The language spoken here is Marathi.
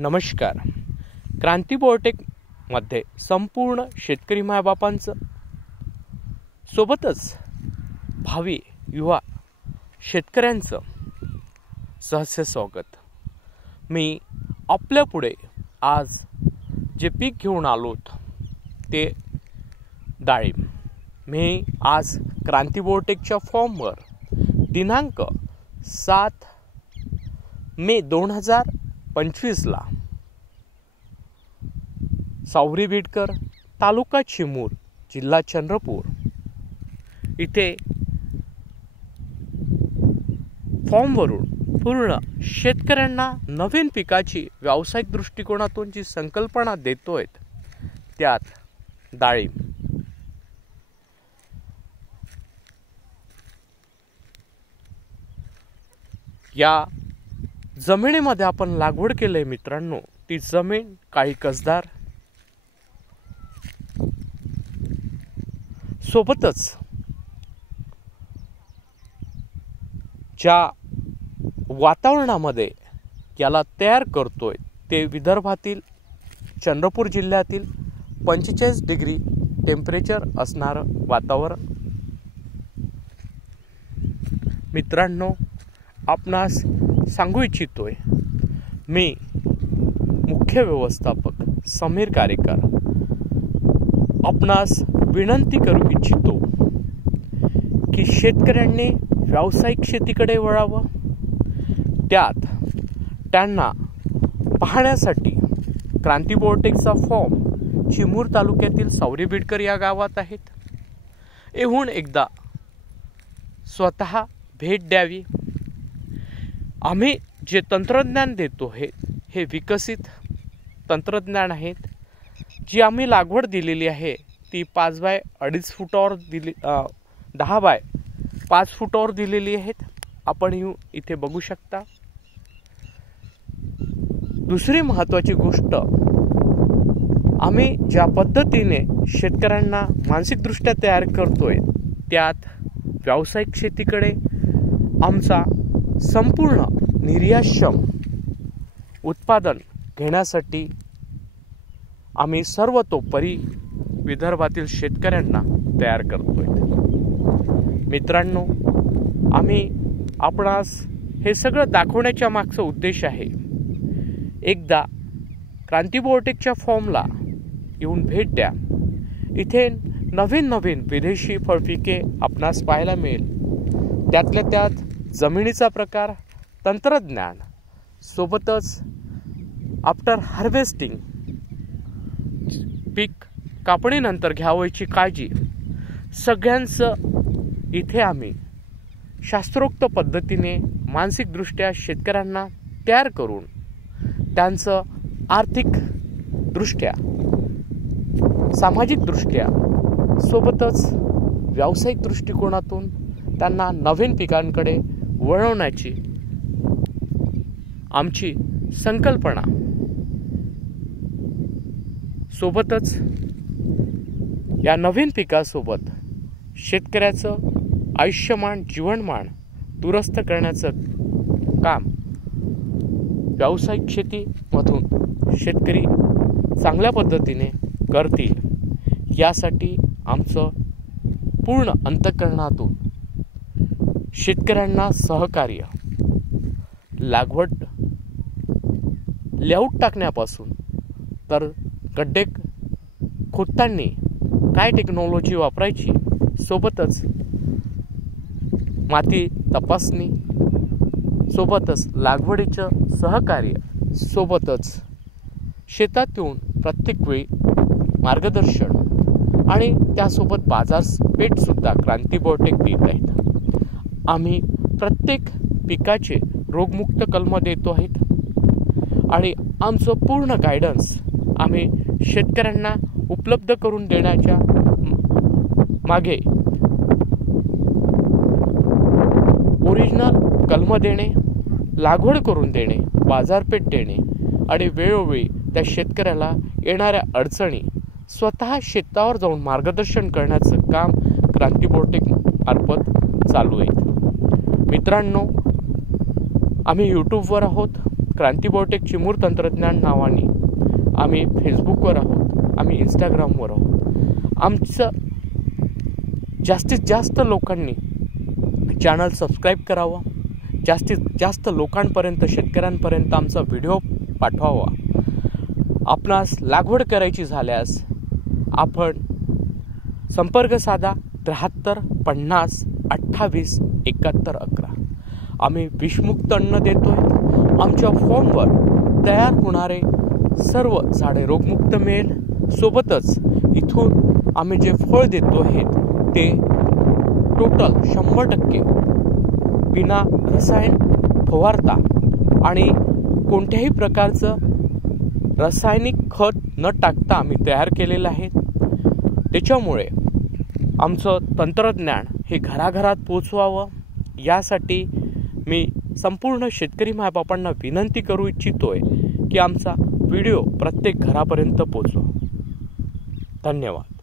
नमस्कार. क्रांती बायोटेक मध्ये संपूर्ण शेतकरी मायबापांचं सोबतच भावी युवा शेतकऱ्यांचं सहर्ष स्वागत. मी आपल्या पुढे आज जे पीक घेऊन आलोत ते डाळिंब. मी आज क्रांती बायोटेकच्या फॉर्मवर दिनांक 7 मे 2025 सावरी बिडकर, तालुका चिमूर, जिल्हा चंद्रपूर इथे फॉर्मवरून पूर्ण शेतकऱ्यांना नवीन पिकाची व्यावसायिक दृष्टिकोनातून जी संकल्पना देतोय त्यात डाळिंब. या जमिनीमध्ये आपण लागवड केली मित्रांनो. ती जमीन काही कसदार, सोबतच ज्या वातावरणामध्ये याला तयार करतोय ते विदर्भातील चंद्रपूर जिल्ह्यातील 45 डिग्री टेम्परेचर असणारं वातावरण. मित्रांनो, आपणास सांगू इच्छितोय मी मुख्य व्यवस्थापक समीर कारेकर आपणास विनंती करू इच्छितो की शेतकऱ्यांनी व्यावसायिक शेतीकडे वळावं. त्यात त्यांना पाहण्यासाठी क्रांती बायोटेकचा फॉर्म चिमूर तालुक्यातील सावरी बिडकर या गावात आहेत. येऊन एकदा स्वतः भेट द्यावी. आम्ही जे तंत्रज्ञान देतो हे विकसित तंत्रज्ञान आहेत. जी आम्ही लागवड दिलेली आहे ती 5 बाय 2.5 फुटावर 10 बाय 5 फुटावर दिलेली आहेत. आपण इथे बघू शकता. दुसरी महत्त्वाची गोष्ट, आम्ही ज्या पद्धतीने शेतकऱ्यांना मानसिकदृष्ट्या तयार करतोय त्यात व्यावसायिक शेतीकडे आमचा संपूर्ण निर्यातक्षम उत्पादन घेण्यासाठी आम्ही सर्वतोपरी विदर्भातील शेतकऱ्यांना तयार करतोय. मित्रांनो, आम्ही आपणास हे सगळं दाखवण्याच्या मागचा उद्देश आहे, एकदा क्रांती बायोटेकच्या फॉर्मला येऊन भेट द्या. इथे नवीन नवीन विदेशी फळपिके आपणास पाहायला मिळेल. त्यातल्या त्यात जमिनीचा प्रकार, तंत्रज्ञान, सोबतच आफ्टर हार्वेस्टिंग पीक कापणीनंतर घ्यावयाची काळजी, सगळ्यांचं इथे आम्ही शास्त्रोक्त पद्धतीने मानसिकदृष्ट्या शेतकऱ्यांना तयार करून त्यांचं आर्थिकदृष्ट्या, सामाजिकदृष्ट्या, सोबतच व्यावसायिक दृष्टिकोनातून त्यांना नवीन पिकांकडे वळवण्याची आमची संकल्पना, सोबतच या नवीन पिकासोबत शेतकऱ्याचं आयुष्यमान, जीवनमान दुरुस्त करण्याचं काम व्यावसायिक शेतीमधून शेतकरी चांगल्या पद्धतीने करतील यासाठी आमचं पूर्ण अंतःकरणातून शेतकऱ्यांना सहकार्य, लागवड लेआउट टाकण्यापासून तर गड्डे खोदताना काय टेक्नॉलॉजी वापरायची, सोबतच माती तपासणी, सोबतच लागवडीचं सहकार्य, सोबतच शेतात येऊन प्रत्येक वेळी मार्गदर्शन आणि त्यासोबत बाजारपेठसुद्धा क्रांती बायोटेक देत आहेत. आम्ही प्रत्येक पिकाचे रोगमुक्त कलम देतो आहेत आणि आमचं पूर्ण गायडन्स आम्ही शेतकऱ्यांना उपलब्ध करून देण्याच्या मागे ओरिजिनल कलम देणे, लागवड करून देणे, बाजारपेठ देणे आणि वेळोवेळी त्या शेतकऱ्याला येणाऱ्या अडचणी स्वतः शेतावर जाऊन मार्गदर्शन करण्याचं काम क्रांती बायोटेक मार्फत चालू आहे. मित्रांनो, आम्ही यूट्यूबवर आहोत. क्रांती बायोटेक चिमूर तंत्रज्ञान नावाने आम्ही फेसबुकवर आहोत, आम्ही इंस्टाग्रामवर आहोत. आमचं जास्तीत जास्त लोकांनी चॅनल सबस्क्राईब करावं, जास्तीत जास्त लोकांपर्यंत, शेतकऱ्यांपर्यंत आमचा व्हिडिओ पाठवावा. आपणास लागवड करायची झाल्यास आपण संपर्क साधा 73 50 28 71 11. आम्ही विषमुक्त अन्न देतोय. आमच्या फॉर्मवर तयार होणारे सर्व झाडे रोगमुक्त मिळेल. सोबतच इथून आम्ही जे फळ देतो आहेत ते टोटल 100% बिना रसायन फवारता आणि कोणत्याही प्रकारचं रासायनिक खत न टाकता आम्ही तयार केलेलं आहे. त्याच्यामुळे आमचं तंत्रज्ञान हे घराघरात पोचवावं यासाठी मी संपूर्ण शेतकरी मायबापांना विनंती करू इच्छितोय की आमचा व्हिडिओ प्रत्येक घरापर्यंत पोचवा. धन्यवाद.